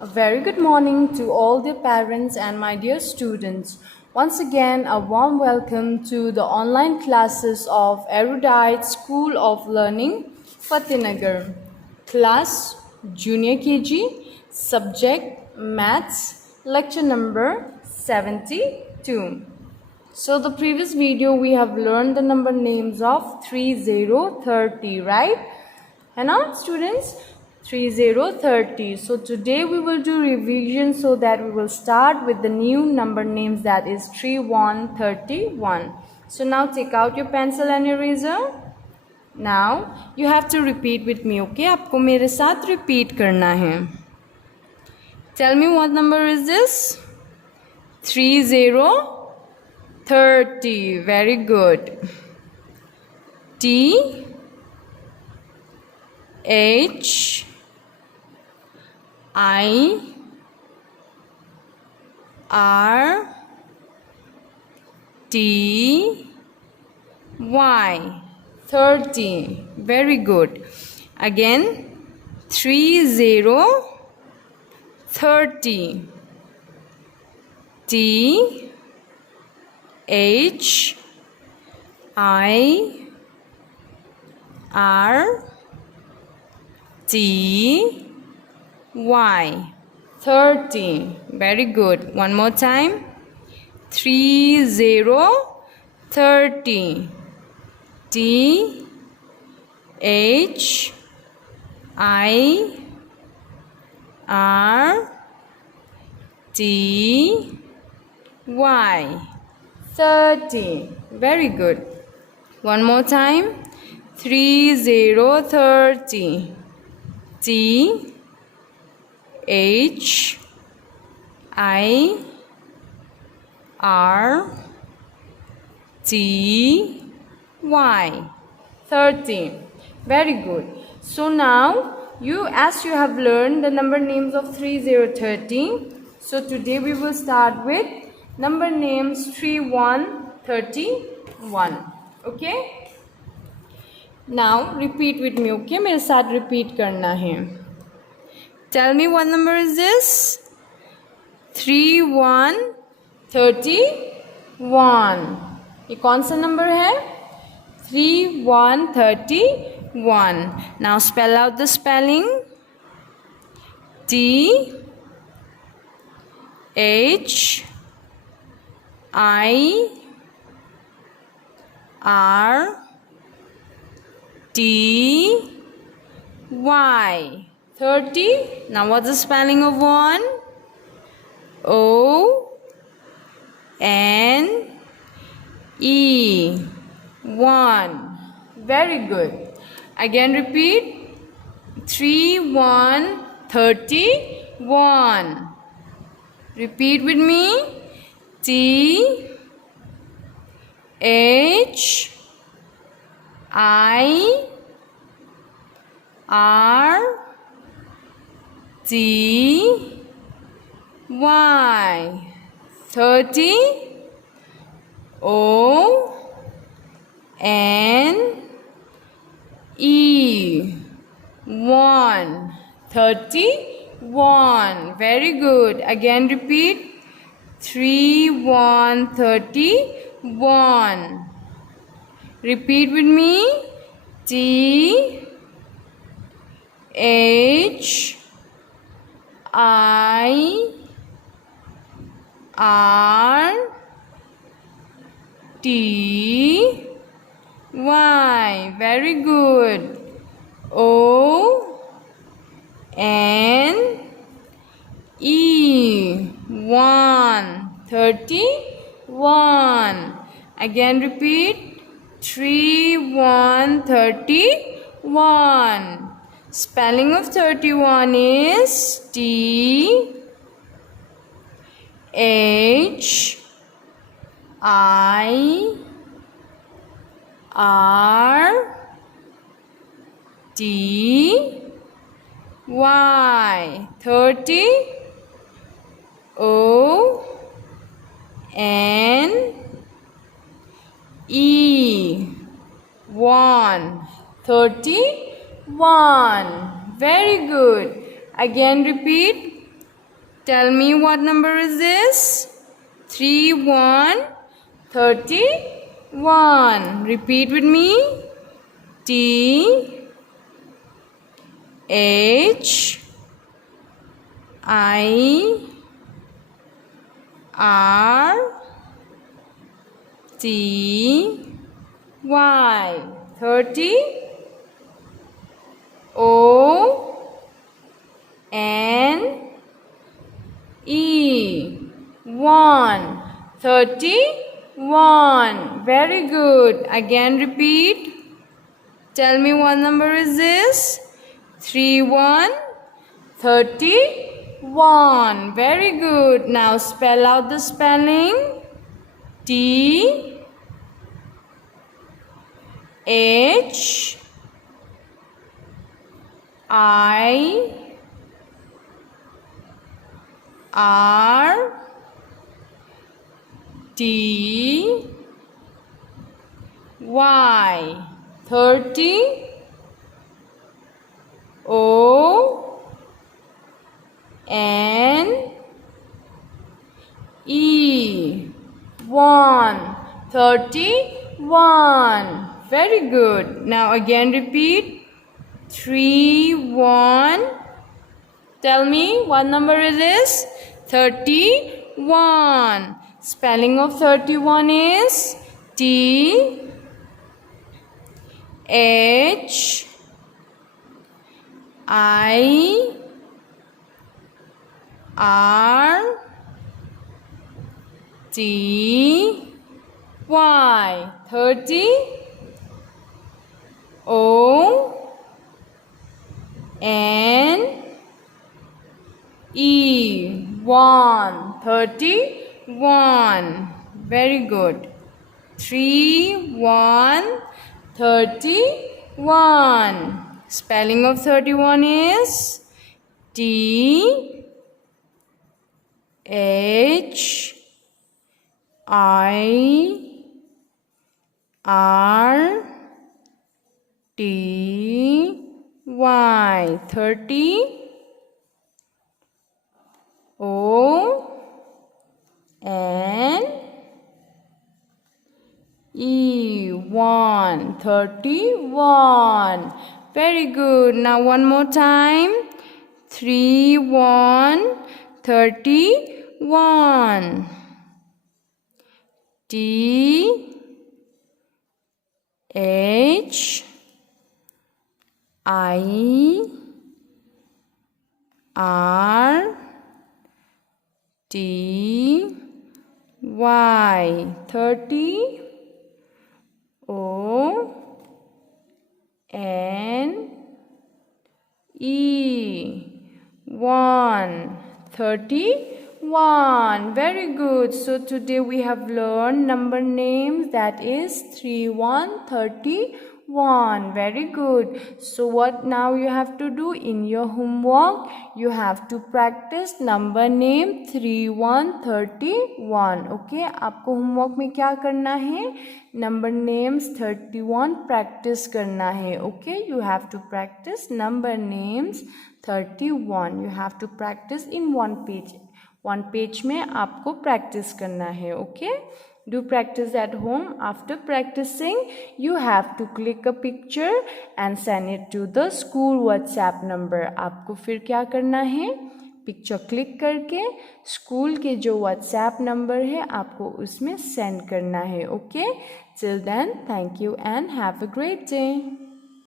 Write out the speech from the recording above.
A very good morning to all the parents and my dear students. Once again, a warm welcome to the online classes of Erudite School of Learning, Fatehnagar. Class Junior KG, Subject Maths, Lecture number 72. So the previous video we have learned the number names of 3030, right? And now students, 3030. So today we will do revision so that we will start with the new number names, that is 3131. So now take out your pencil and eraser. Now you have to repeat with me, okay? आपको मेरे साथ repeat करना है. Tell me what number is this? 3030. Very good. T H I R T Y. 30. Very good. Again, 3030. T H I R T Y. 30. Very good. One more time. 3030. T H I R T Y. 30. Very good. One more time. 3030. T H I R T Y. 30. Very good. So now as you have learned the number names of 3030, so today we will start with number names 3131. Okay? Now repeat with me, okay? मेरे साथ repeat करना है. Tell me what number is this? 3131. ये कौन सा number है? 3131. Now spell out the spelling. T H I R T Y. 30. Now what's the spelling of 1? O N E. 1. Very good. Again repeat. 3131. Repeat with me. T H I R T Y. 30. O N E. 1. 31. Very good. Again repeat. 3131. Repeat with me. T H I R T Y. Very good. O N E. 1. 31. Again repeat. 3131. Spelling of 31 is T H I R T Y. 30. O N E. 1. 31. Very good. Again repeat. Tell me what number is this? 3, 1, 31. Repeat with me. T H I R T Y. 30. O N E. 1. 31. Very good. Again repeat. Tell me what number is this? 3, 1, 31. Very good. Now spell out the spelling. T H I R T Y. 30. O N E. 1. 31. Very good. Now again repeat. 3, 1. Tell me what number it is? 31. Spelling of 31 is T H I R T Y. 30. O N E. 1. 31. Very good. 3, 1, 31. Spelling of 31 is T H I R T Y. 30. O N E. 1. 31. Very good. Now one more time. 3, 1, 31. T H I R T Y. 30. O N E. 1. 31. Very good. So today we have learned number names, that is 3, 1, 31. Very good. So what now you have to do in your homework? You have to practice number name 3, 1, 31. Okay, आपको homework में क्या करना है? Number names 31 practice करना है. Okay, you have to practice number names 31. You have to practice in one page. One page में आपको practice करना है. Okay, do practice at home. After practicing, you have to click a picture and send it to the school WhatsApp number. आपको फिर क्या करना है? Picture click करके स्कूल के जो व्हाट्सएप नंबर है आपको उसमें सेंड करना है. Okay, till then thank you and have a great day.